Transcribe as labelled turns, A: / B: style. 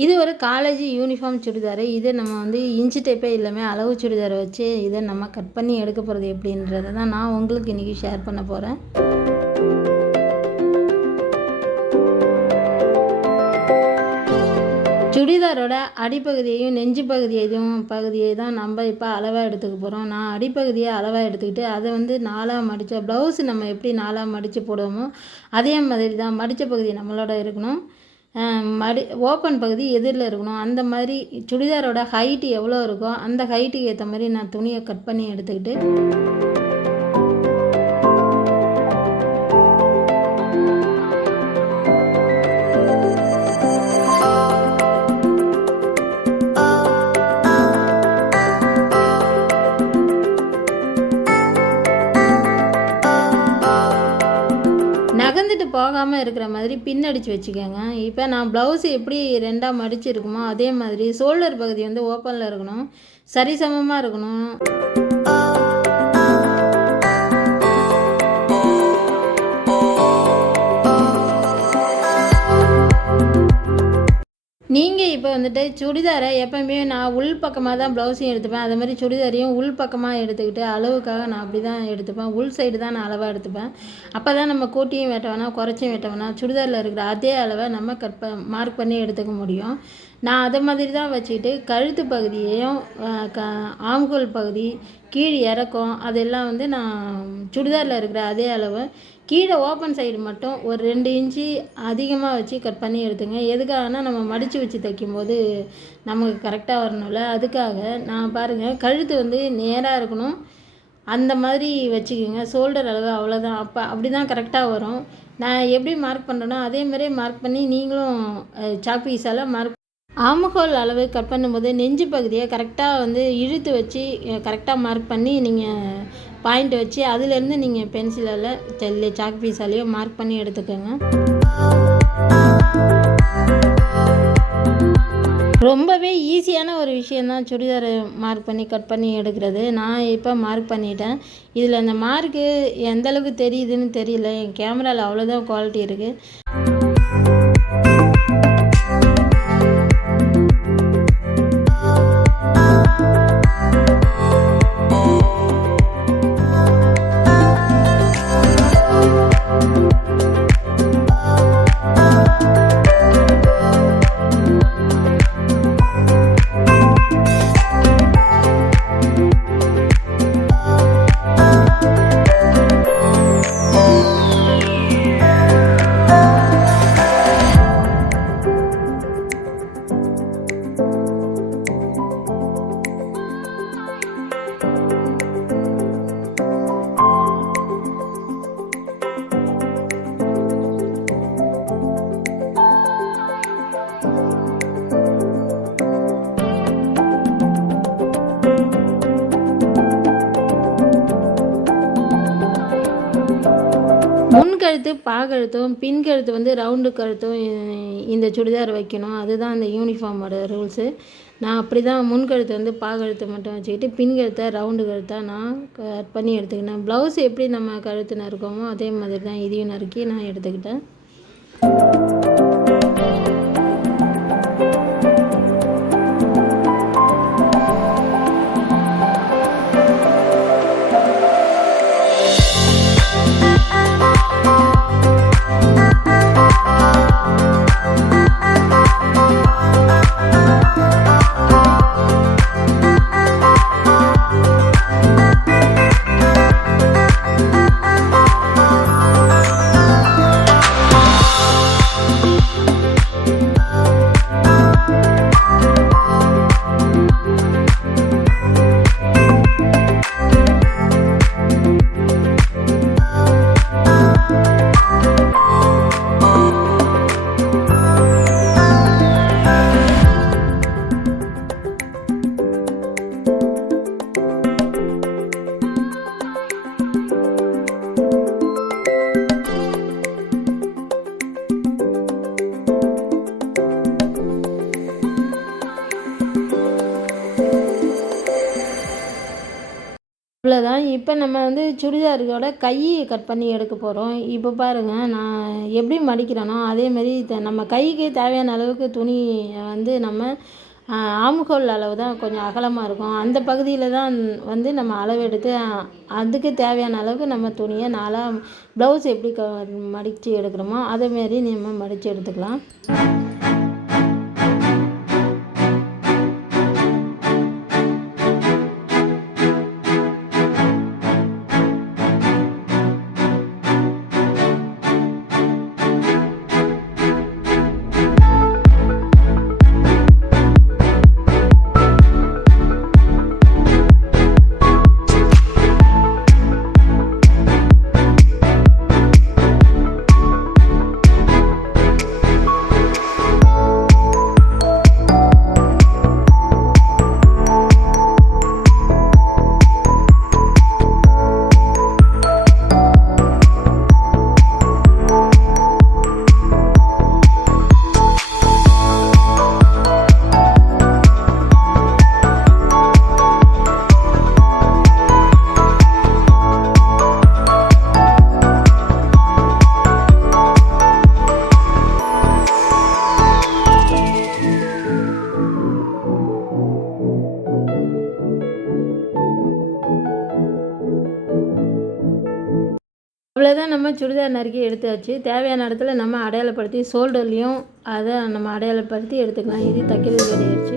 A: இது ஒரு college uniform churidar இதை நம்ம வந்து இன்ச்சு டைப்பே இல்லாமல் அளவு சுடிதாரை வச்சு இதை நம்ம கட் பண்ணி எடுக்க போகிறது எப்படின்றத தான் நான் உங்களுக்கு இன்றைக்கி ஷேர் பண்ண போகிறேன் சுடிதாரோட அடிப்பகுதியையும் நெஞ்சு பகுதியையும் பகுதியை தான் நம்ம இப்போ அளவாக எடுத்துக்க போகிறோம் நான் அடிப்பகுதியை அளவாக எடுத்துக்கிட்டு அதை வந்து நாலாக மடித்த ப்ளவுஸ் நம்ம எப்படி நாலாக மடித்து போடுவோமோ அதே மாதிரி தான் மடித்த பகுதி நம்மளோட இருக்கணும். மடி ஓப்பன் பகுதி எதிரில் இருக்கணும். அந்த மாதிரி சுடிதாரோட ஹைட்டு எவ்வளோ இருக்கோ அந்த ஹைட்டுக்கு ஏற்ற மாதிரி நான் துணியை கட் பண்ணி எடுத்துக்கிட்டு போகாமல் இருக்கிற மாதிரி பின் அடித்து வச்சுக்கோங்க. இப்போ நான் ப்ளவுஸ் எப்படி ரெண்டாக மடிச்சு இருக்குமோ அதே மாதிரி ஷோல்டர் பகுதி வந்து ஓப்பனில் இருக்கணும். சரிசமமாக இருக்கணும். நீங்கள் இப்போ வந்துட்டு சுடிதாரை எப்போயுமே நான் உள் பக்கமாக தான் ப்ளவுஸையும் எடுத்துப்பேன். அதே மாதிரி சுடிதாரையும் உள் பக்கமாக எடுத்துக்கிட்டு அளவுக்காக நான் அப்படி தான் எடுத்துப்பேன். உள் சைடு தான் நான் அளவாக எடுத்துப்பேன். அப்போ தான் நம்ம கூட்டியும் வெட்ட வேணாம் குறைச்சியும் வெட்ட வேணாம். சுடிதாரில் இருக்கிற அதே அளவை நம்ம கட் ப மார்க் பண்ணி எடுத்துக்க முடியும். நான் அதை மாதிரி தான் வச்சுக்கிட்டு கழுத்து பகுதியையும் க ஆம்கோல் பகுதி கீழ் இறக்கம் அதெல்லாம் வந்து நான் சுடிதாரில் இருக்கிற அதே அளவு. கீழே ஓப்பன் சைடு மட்டும் ஒரு ரெண்டு இன்ச்சு அதிகமாக வச்சு கட் பண்ணி எடுத்துங்க. எதுக்காகனா நம்ம மடித்து வச்சு தைக்கும்போது நமக்கு கரெக்டாக வரணும்ல. அதுக்காக நான் பாருங்கள் கழுத்து வந்து நேராக இருக்கணும். அந்த மாதிரி வச்சுக்கோங்க. ஷோல்டர் அளவு அவ்வளோதான் அப்போ அப்படி தான் கரெக்டாக வரும். நான் எப்படி மார்க் பண்ணுறேனோ அதே மாதிரியே மார்க் பண்ணி நீங்களும் சாப்பீஸால் மார்க் ஆமகோல் அளவு கட் பண்ணும்போது நெஞ்சு பகுதியை கரெக்டாக வந்து இழுத்து வச்சு கரெக்டாக மார்க் பண்ணி நீங்கள் பாயிண்ட் வச்சு அதுலேருந்து நீங்கள் பென்சிலால் தெல்ல சாக் பீஸாலேயோ மார்க் பண்ணி எடுத்துக்கோங்க. ரொம்பவே ஈஸியான ஒரு விஷயந்தான் சுடிதாரை மார்க் பண்ணி கட் பண்ணி எடுக்கிறது. நான் இப்போ மார்க் பண்ணிட்டேன். இதில் அந்த மார்க்கு எந்தளவுக்கு தெரியுதுன்னு தெரியல. என் கேமராவில் அவ்வளோதான் குவாலிட்டி இருக்குது முன் கழுத்து பாகழுத்தும் பின் கழுத்து வந்து ரவுண்டு கழுத்தும் இந்த சுடிதார் வைக்கணும். அதுதான் அந்த யூனிஃபார்மோட ரூல்ஸு நான் அப்படி தான் முன் கழுத்து வந்து பாகழுத்து மட்டும் வச்சுக்கிட்டு பின் கழுத்தை ரவுண்டு கழுத்தாக நான் கட் பண்ணி எடுத்துக்கிட்டேன். ப்ளவுஸ் எப்படி நம்ம கழுத்து நறுக்கோமோ அதே மாதிரி தான் இதையும் நறுக்கி நான் எடுத்துக்கிட்டேன். இவ்வளோதான் இப்போ நம்ம வந்து சுடிதாருக்கோட கையை கட் பண்ணி எடுக்க போகிறோம் இப்போ பாருங்கள் நான் எப்படி மடிக்கிறேனோ அதேமாரி நம்ம கைக்கு தேவையான அளவுக்கு துணி வந்து நம்ம ஆம்ஹோல் அளவு தான் கொஞ்சம் அகலமாக இருக்கும். அந்த பகுதியில் தான் வந்து நம்ம அளவு எடுத்து அதுக்கு தேவையான அளவுக்கு நம்ம துணியை நாலாக ப்ளவுஸ் எப்படி க மடித்து எடுக்கிறோமோ அதேமாரி நம்ம மடித்து எடுத்துக்கலாம். இவ்வளோதான் நம்ம சுடிதார் நறுக்கி எடுத்தாச்சு. தேவையான இடத்துல நம்ம அடையாளப்படுத்தி ஷோல்டர்லேயும் அதை நம்ம அடையாளப்படுத்தி எடுத்துக்கலாம். இது தைக்கிறது கிடையாச்சு